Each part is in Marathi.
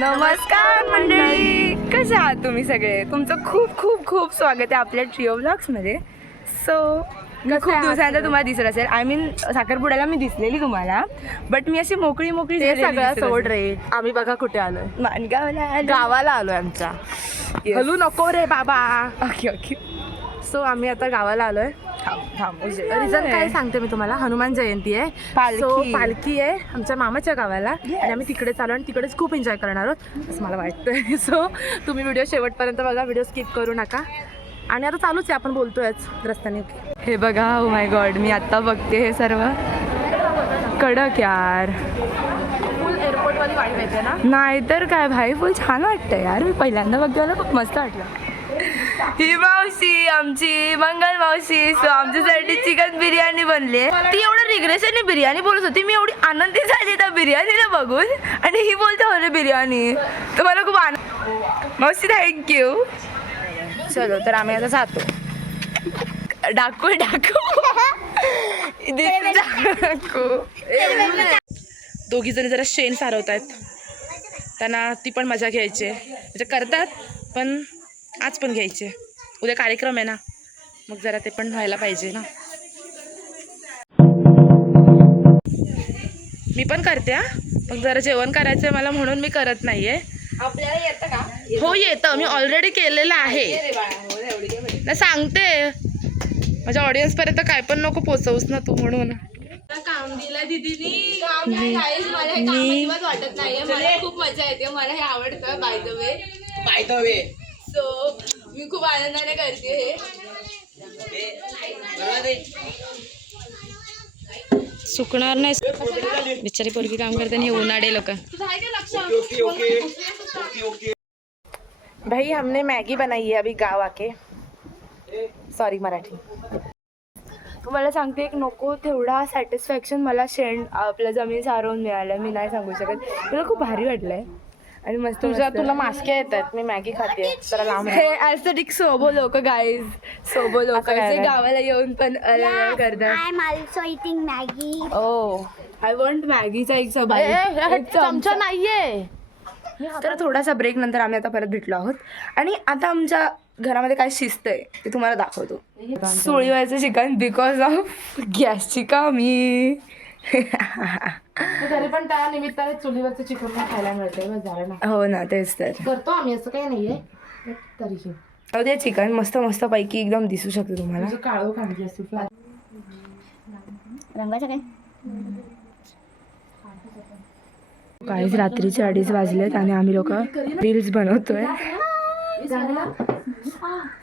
नमस्कार मंडळी, कसे आहात तुम्ही सगळे? तुमचं खूप खूप खूप स्वागत आहे आपल्या ट्रिओ व्लॉग्समध्ये. खूप दिवसानंतर तुम्हाला दिसत असेल. आय मीन साखरपुड्याला मी दिसलेली तुम्हाला, बट मी अशी मोकळी सगळ्या सोड रे. आम्ही बघा कुठे आलोय, गावाला आलोय आमच्या. हलू नको रे बाबा. Okay okay. सो आम्ही आता गावाला आलोय. रिझन काय सांगते मी तुम्हाला. हनुमान जयंती आहे, पालखी आहे आमच्या मामाच्या गावाला आणि आम्ही तिकडे चालू आणि तिकडेच खूप एन्जॉय करणार आहोत असं मला वाटतंय. सो तुम्ही व्हिडिओ शेवटपर्यंत बघा, व्हिडिओ स्किप करू नका. आणि आता चालूच आहे, आपण बोलतोयच रस्त्याने. हे बघा, ओ माय गॉड, मी आता बघते हे सर्व कडक यार. फुल एअरपोर्टवाली वाईब येते ना. नाही तर काय भाई, फुल छान वाटतं यार. मी पहिल्यांदा बघते, मला खूप मस्त वाटलं. ही मावशी आमची मंगल मावशी. सो आमच्यासाठी चिकन बिर्याणी बनली. ती एवढं रिग्रेशनने बिर्याणी बोलत होती, मी एवढी आनंदी झाली त्या बिर्याणीला बघून. आणि ही बोलते हो बिर्याणी, तर मला खूप आनंद. मावशी थँक्यू. चलो तर आम्ही आता जातो. डाकू दोघी जणी जरा शेण सारवत आहेत, त्यांना ती पण मजा घ्यायची म्हणजे करतात, पण आज पण घ्यायचे. उद्या कार्यक्रम आहे ना, मग जरा ते पण व्हायला पाहिजे ना. मी पण करते हा, मग जरा जेवण करायचंय मला म्हणून मी करत नाहीये. आपल्याला येतं का? हो येतं, मी ऑलरेडी केलेलं आहे ना. सांगते माझ्या ऑडियन्स पर्यंत काय पण नको पोचवूस ना तू, म्हणून काम दिला दीदीनी. मला वाटत नाहीये, मला खूप मजा येते, मला हे आवडतं. बाय द वे सो मी खूप आनंदाने करते हे. सुकणार नाही बिचारी पोरगी काम करते आणि हे उन्हाळे लोक. भाई हमने मैगी बनाई है अभी गाँव आके. सॉरी मराठी. तुम्हाला सांगते, एक नको तेवढा सॅटिस्फॅक्शन मला शेण आपल्या जमीन सारवून मिळालं. मी नाही सांगू शकत. तुला खूप भारी वाटलंय आणि मस्त. तुला मास्के येत आहेत, मी मॅगी खाते जरा लांब. हे ॲस्थेटिक सोबो लोक गाईज, सोबो लोक जे गावाला येऊन पण करतात. I am also eating Maggi. Oh I want मॅगीचा एक चमचा नाहीये. तर थोडासा ब्रेक नंतर आम्ही आता परत भेटलो आहोत. आणि आता आमच्या घरामध्ये काय शिस्त आहे ते तुम्हाला दाखवतो. सोळीवायचं चिकन बिकॉज ऑफ गॅसची कमी. तरी पण त्या निमित्ताने चुलीवरचं चिकन खायला मिळतंय. झालं ना. हो ना, तेच तर करतो आम्ही, असं काही नाहीये. तरीही ते चिकन मस्त मस्त पैकी एकदम दिसू शकते तुम्हाला. काळो खांडी असते रंगाचं काय. काहीच रात्रीचे 2:30 वाजलेत आणि आम्ही लोक रील्स बनवतोय.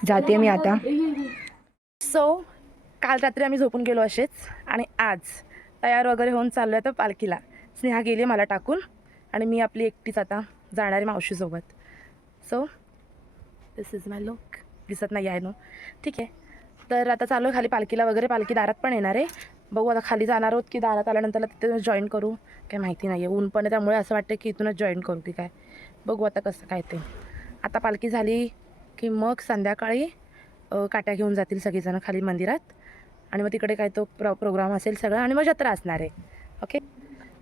जाते मी आता. सो काल रात्री आम्ही झोपून गेलो असेच आणि आज तयार वगैरे होऊन चाललो आहे तर पालखीला. स्नेहा गेली मला टाकून आणि मी आपली एकटीच आता जाणार आहे मावशीसोबत. So this is my look. दिसत नाही आहे नो, ठीक आहे. तर आता चालू आहे खाली पालखीला वगैरे. पालखी दारात पण येणार आहे. बघू आता खाली जाणार आहोत की दारात आल्यानंतर तिथे जॉईन करू, काय माहिती नाही आहे. ऊन पण आहे त्यामुळे असं वाटतं की इथूनच जॉईन करू की काय. बघू आता कसं काय ते. आता पालखी झाली की मग संध्याकाळी काट्या घेऊन जातील सगळीजणं खाली मंदिरात आणि मग तिकडे काय तो प्रोग्राम असेल सगळं आणि मग जत्रा असणार आहे. ओके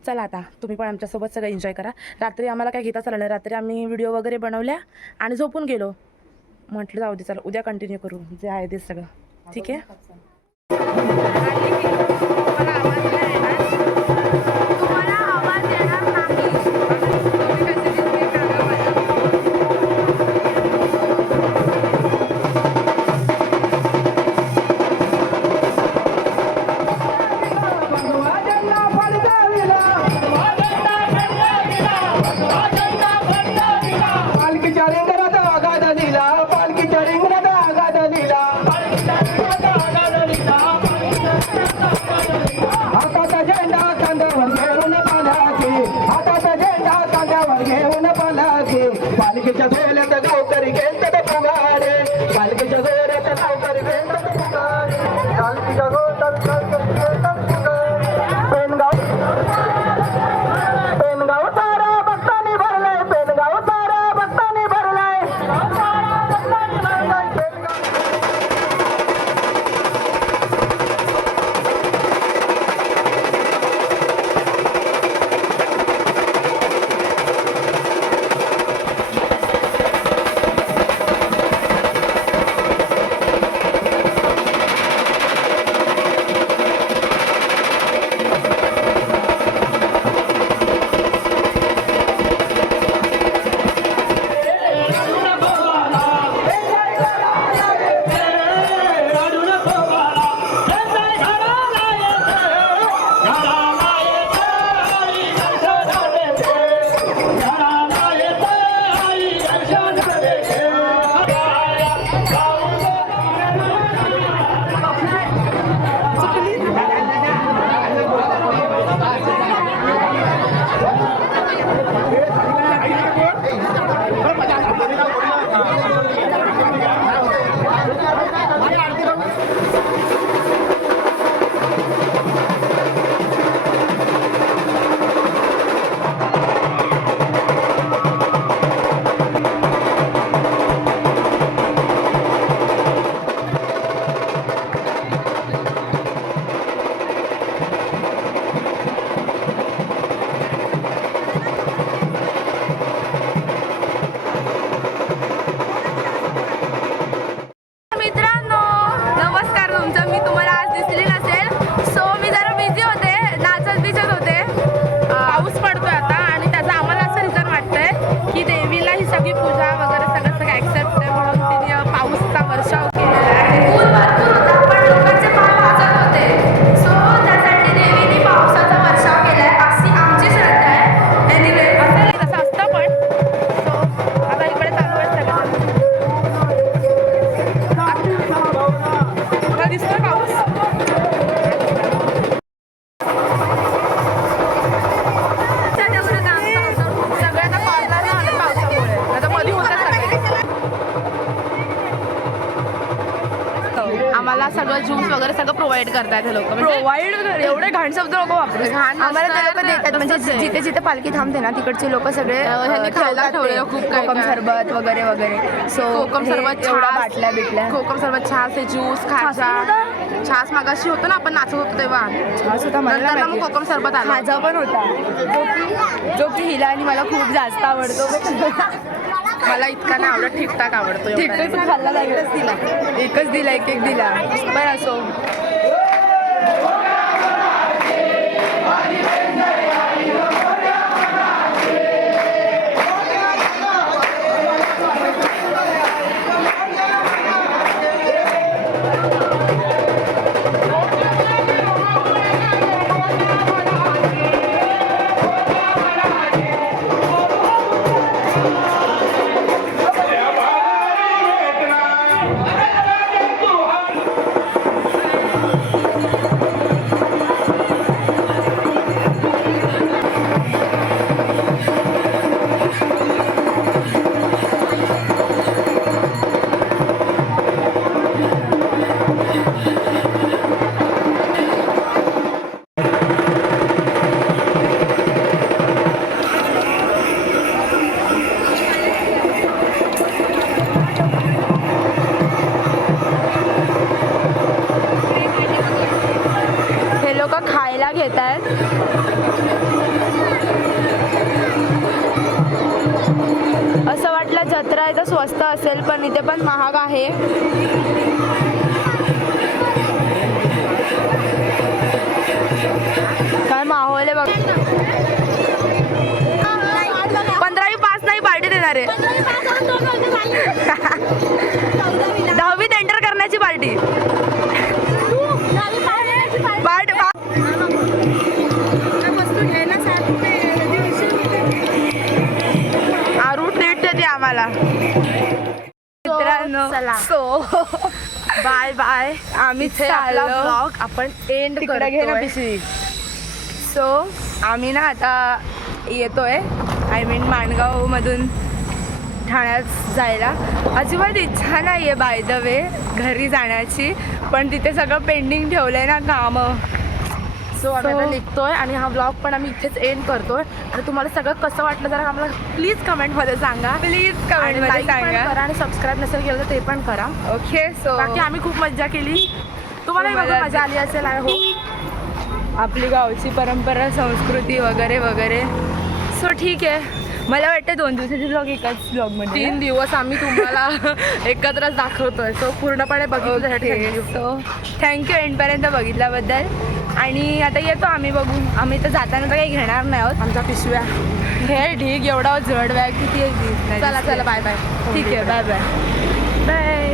चला, आता तुम्ही पण आमच्यासोबत सगळं एन्जॉय करा. रात्री आम्हाला काय घेता चाललं नाही. रात्री आम्ही व्हिडिओ वगैरे बनवल्या आणि झोपून गेलो. म्हटलं जाऊ दे, चला उद्या कंटिन्यू करू जे आहे ते सगळं, ठीक आहे. पालखीच्या सोहळ्यात गावकरी घेतात पुगारे. पालखीच्या सोहळ्यात गावकरी घेतात पुगारे. पालखीच्या सोहळ्यात गावकरी घेतात पुगारे. पेनगाव सारा भक्तांनी भरलाय. पेनगाव सारा भक्तांनी भरलाय. ज्यूस वगैरे सगळं प्रोव्हाइड करतात हे लोक. प्रोव्हाइड एवढे घाण शब्द लोक वापरू. घाण आम्हाला ते नसतं लोक ना, देतात म्हणजे तसंच आहे. जिथे जिथे पालखी थांबते ना तिकडचे लोक सगळे ह्यांनी खायला ठेवलेलं खूप काय कोकम काय. सरबत वगैरे वगैरे. सो कोकम सरबत, एवढा छास, बाटल्या बिटल्या. कोकम सरबत, छास, ज्यूस, खाजा. छास मागाशी होतं ना आपण नाचत होतो तेव्हा. छास होता मला नंतर नाही मग माहिती. कोकम सरबत आला. खाजा पण होता जो की हिला आणि मला खूप जास्त आवडतो. मला इतका नाही आवडत, ठीकठाक आवडतो एवढा ठीकठाक नाही. खाल्ला एकच दिला एक एक दिला पण असो. हे लोक खायला घेत आहेत. असं वाटलं जत्रा आहे तर स्वस्त असेल पण इथे पण महाग आहे. काय माहोल आहे बघ. 15वी पास नाही पार्टी देणार आहे. 10वीत एंटर करण्याची पार्टी. आरू ट्रीट देते आम्हाला. मित्रांनो सो बाय बाय. आम्ही आपला ब्लॉग आपण एंड करतोय. सो आम्ही ना आता येतोय आय मीन माणगावमधून ठाण्यात जायला. अजिबात इच्छा नाही आहे बाय द वे घरी जाण्याची पण तिथे सगळं पेंडिंग ठेवलं आहे ना कामं. सो आम्ही आता निघतोय आणि हा ब्लॉग पण आम्ही इथेच एंड करतोय. आणि तुम्हाला सगळं कसं वाटलं जरा आम्हाला प्लीज कमेंटमध्ये सांगा. प्लीज आणि कमेंटमध्ये like पण सांगा. करा आणि सबस्क्राईब नसेल केलं तर ते पण करा. ओके सो बाकी आम्ही खूप मज्जा केली. तुम्हालाही बघून तुम्हाला मजा आली असेल आय होप. आपली गावची परंपरा संस्कृती वगैरे वगैरे. सो ठीक आहे. मला वाटतं 2 दिवसाचे ब्लॉग एकाच ब्लॉगमध्ये 3 दिवस आम्ही तुम्हाला एकत्रच दाखवतोय. सो पूर्णपणे बघितल्यासाठी सो थँक्यू एंडपर्यंत बघितल्याबद्दल. आणि आता येतो आम्ही बघून. आम्ही तर जाताना तर काही घेणार नाही आहोत. आमच्या पिशव्या हे ढीग एवढा जड बॅग किती आहे. चला चला बाय बाय. ठीक आहे बाय बाय बाय.